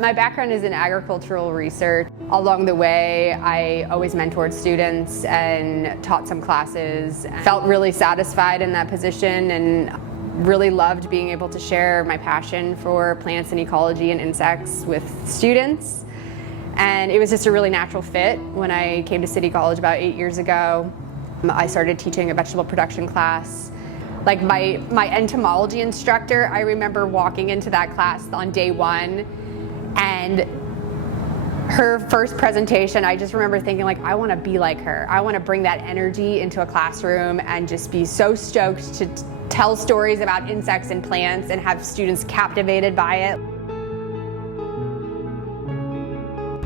My background is in agricultural research. Along the way, I always mentored students and taught some classes. Felt really satisfied in that position and really loved being able to share my passion for plants and ecology and insects with students. And it was just a really natural fit. When I came to City College about 8 years ago, I started teaching a vegetable production class. Like my entomology instructor, I remember walking into that class on day one, and her first presentation, I just remember thinking, like, I want to be like her. I want to bring that energy into a classroom and just be so stoked to tell stories about insects and plants and have students captivated by it.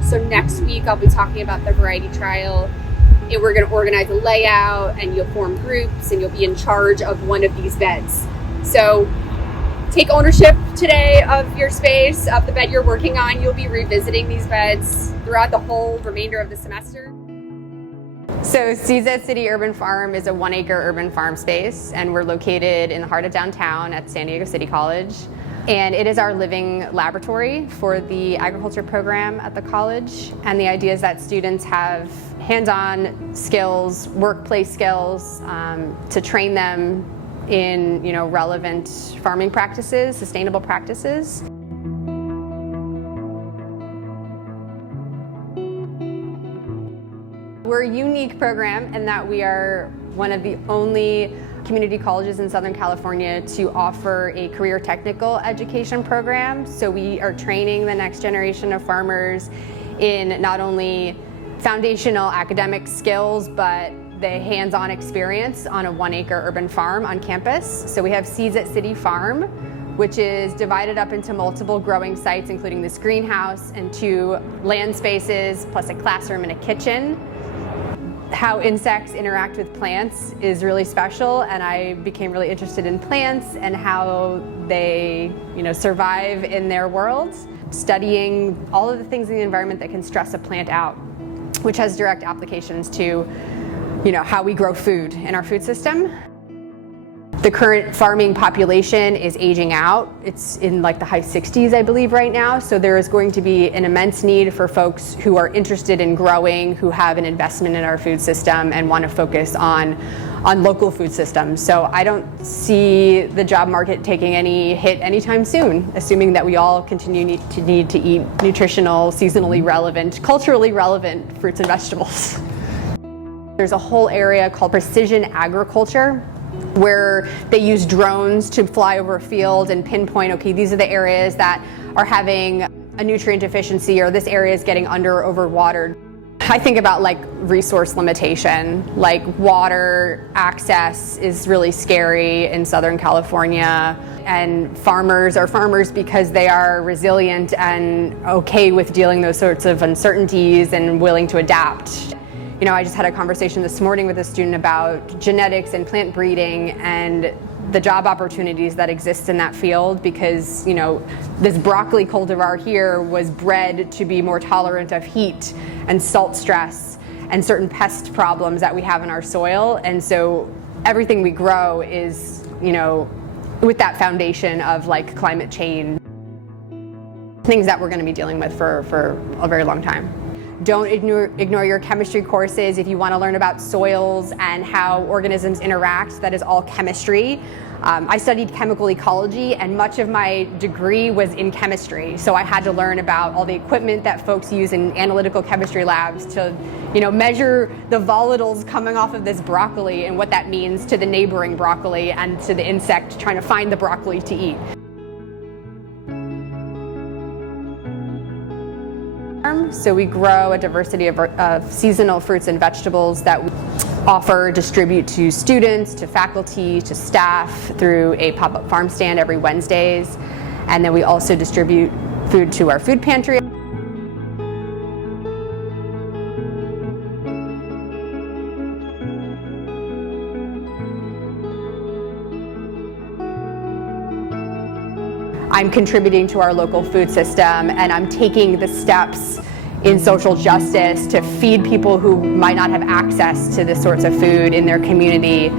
So next week I'll be talking about the variety trial, and we're going to organize a layout, and you'll form groups, and you'll be in charge of one of these beds. So take ownership today of your space, of the bed you're working on. You'll be revisiting these beds throughout the whole remainder of the semester. So CZ City Urban Farm is a 1-acre urban farm space, and we're located in the heart of downtown at San Diego City College. And it is our living laboratory for the agriculture program at the college. And the idea is that students have hands-on skills, workplace skills, to train them in relevant farming practices, sustainable practices. We're a unique program in that we are one of the only community colleges in Southern California to offer a career technical education program. So we are training the next generation of farmers in not only foundational academic skills, but the hands-on experience on a 1-acre urban farm on campus. So we have Seeds at City Farm, which is divided up into multiple growing sites, including this greenhouse and 2 land spaces, plus a classroom and a kitchen. How insects interact with plants is really special, and I became really interested in plants and how they, survive in their world, studying all of the things in the environment that can stress a plant out, which has direct applications to, how we grow food in our food system. The current farming population is aging out. It's in like the high 60s, I believe, right now. So there is going to be an immense need for folks who are interested in growing, who have an investment in our food system and want to focus on local food systems. So I don't see the job market taking any hit anytime soon, assuming that we all continue to need to eat nutritional, seasonally relevant, culturally relevant fruits and vegetables. There's a whole area called precision agriculture, where they use drones to fly over a field and pinpoint, okay, these are the areas that are having a nutrient deficiency, or this area is getting under or overwatered. I think about like resource limitation, like water access is really scary in Southern California, and farmers are farmers because they are resilient and okay with dealing those sorts of uncertainties and willing to adapt. I just had a conversation this morning with a student about genetics and plant breeding and the job opportunities that exist in that field, because this broccoli cultivar here was bred to be more tolerant of heat and salt stress and certain pest problems that we have in our soil. And so everything we grow is with that foundation of like climate change, things that we're going to be dealing with for a very long time. Don't ignore your chemistry courses. If you want to learn about soils and how organisms interact, that is all chemistry. I studied chemical ecology, and much of my degree was in chemistry. So I had to learn about all the equipment that folks use in analytical chemistry labs to, measure the volatiles coming off of this broccoli and what that means to the neighboring broccoli and to the insect trying to find the broccoli to eat. So we grow a diversity of seasonal fruits and vegetables that we offer, distribute to students, to faculty, to staff through a pop-up farm stand every Wednesdays. And then we also distribute food to our food pantry. I'm contributing to our local food system, and I'm taking the steps in social justice to feed people who might not have access to this sorts of food in their community.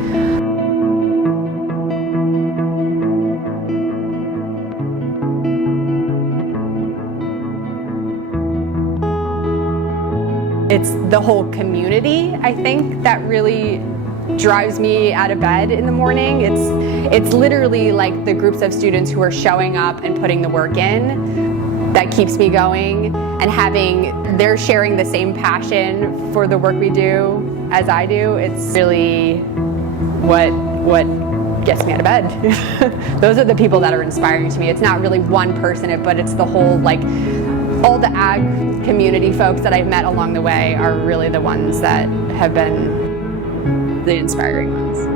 it's the whole community, I think, that really drives me out of bed in the morning. It's literally like the groups of students who are showing up and putting the work in that keeps me going, and they're sharing the same passion for the work we do as I do. It's really what gets me out of bed. Those are the people that are inspiring to me. It's not really one person, but it's the whole, like, all the ag community folks that I've met along the way are really the ones that have been the inspiring ones.